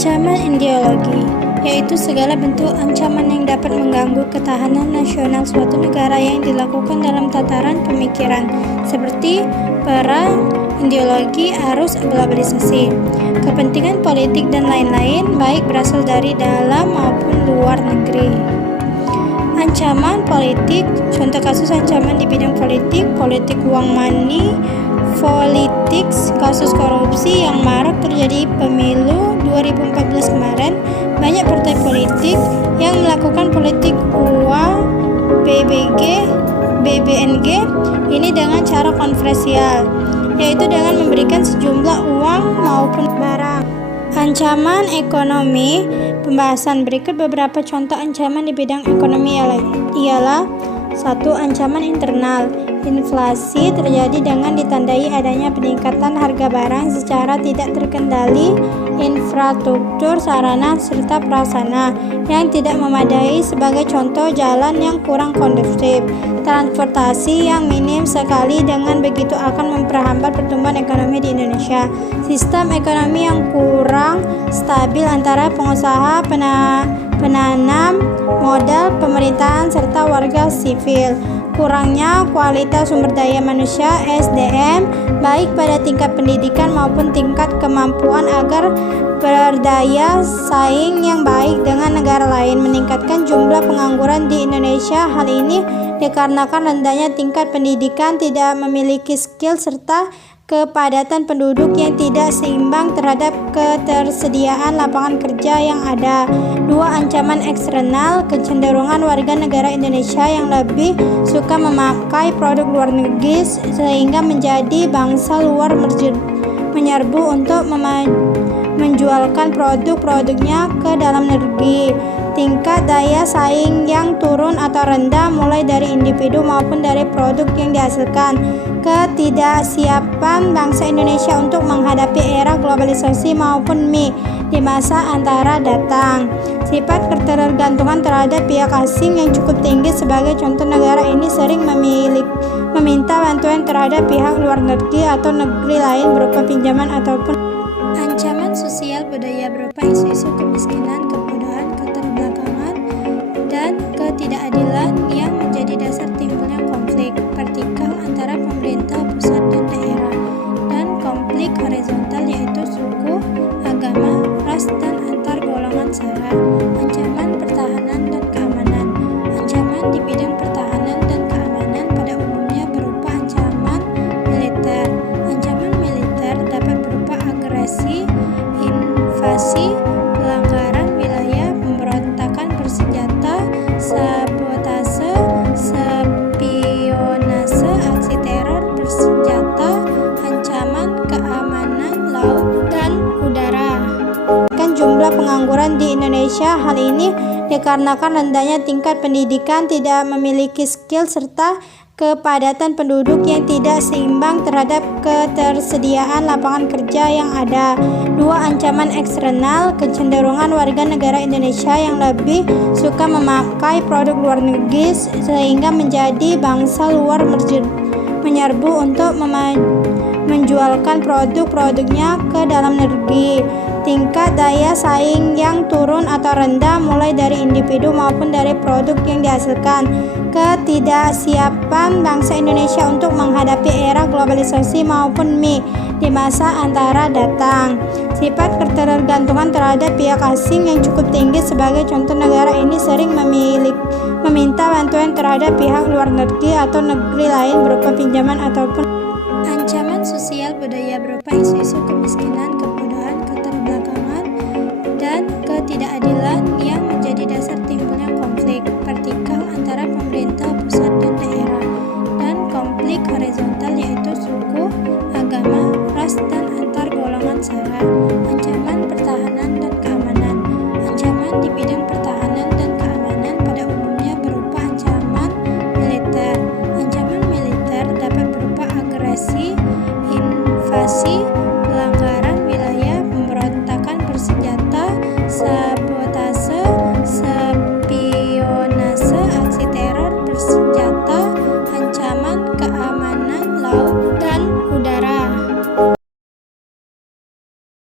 Ancaman ideologi, yaitu segala bentuk ancaman yang dapat mengganggu ketahanan nasional suatu negara yang dilakukan dalam tataran pemikiran, seperti perang, ideologi, arus globalisasi, kepentingan politik, dan lain-lain, baik berasal dari dalam maupun luar negeri. Ancaman politik, contoh kasus ancaman di bidang politik, politik uang money, politics, kasus korupsi yang marak terjadi pemilu 2014 kemarin. Banyak partai politik yang melakukan politik uang BBNG ini dengan cara kontroversial, yaitu dengan memberikan sejumlah uang maupun barang. Ancaman ekonomi, pembahasan berikut beberapa contoh ancaman di bidang ekonomi ialah 1. Ancaman internal. Inflasi terjadi dengan ditandai adanya peningkatan harga barang secara tidak terkendali, infrastruktur, sarana, serta prasarana yang tidak memadai, sebagai contoh jalan yang kurang kondusif, transportasi yang minim sekali, dengan begitu akan memperhambat pertumbuhan ekonomi di Indonesia, sistem ekonomi yang kurang stabil antara pengusaha, penanam modal, pemerintahan, serta warga sipil, kurangnya kualitas sumber daya manusia (SDM) baik pada tingkat pendidikan maupun tingkat kemampuan agar berdaya saing yang baik dengan negara lain, meningkatkan jumlah pengangguran di Indonesia. Hal ini dikarenakan rendahnya tingkat pendidikan, tidak memiliki skill, serta kepadatan penduduk yang tidak seimbang terhadap ketersediaan lapangan kerja yang ada. 2. Ancaman eksternal, kecenderungan warga negara Indonesia yang lebih suka memakai produk luar negeri sehingga menjadi bangsa luar menyerbu untuk menjualkan produk-produknya ke dalam negeri. Tingkat daya saing yang turun atau rendah, mulai dari individu maupun dari produk yang dihasilkan. Ketidaksiapan bangsa Indonesia untuk menghadapi era globalisasi maupun di masa antara datang. Sifat ketergantungan terhadap pihak asing yang cukup tinggi, sebagai contoh negara ini sering meminta bantuan terhadap pihak luar negeri atau negeri lain berupa pinjaman ataupun. Ancaman sosial budaya berupa isu-isu kemiskinan, kebodohan, keterbelakangan, dan ketidakadilan yang menjadi dasar timbulnya konflik vertikal antara pemerintah pusat dan daerah, dan konflik horizontal yaitu suku, agama, ras, dan antar golongan sara. Ancaman pertahanan dan keamanan. Ancaman di bidang pertahanan dan keamanan pada umumnya berupa ancaman militer. Ancaman militer dapat berupa agresi, invasi, pelanggaran wilayah, pemberontakan bersenjata, sabotase, spionase, aksi teror bersenjata, ancaman keamanan laut dan udara. Jumlah pengangguran di Indonesia. Hal ini dikarenakan rendahnya tingkat pendidikan, tidak memiliki skill, serta kepadatan penduduk yang tidak seimbang terhadap ketersediaan lapangan kerja yang ada. 2. Ancaman eksternal, kecenderungan warga negara Indonesia yang lebih suka memakai produk luar negeri sehingga menjadi bangsa luar menyerbu untuk menjualkan produk-produknya ke dalam negeri. Tingkat daya saing yang turun atau rendah, mulai dari individu maupun dari produk yang dihasilkan. Ketidaksiapan bangsa Indonesia untuk menghadapi era globalisasi maupun di masa antara datang. Sifat ketergantungan terhadap pihak asing yang cukup tinggi, sebagai contoh negara ini sering meminta bantuan terhadap pihak luar negeri atau negeri lain berupa pinjaman ataupun. Ancaman sosial budaya berupa isu-isu kemiskinan, kebodohan, keterbelakangan, dan ketidakadilan yang menjadi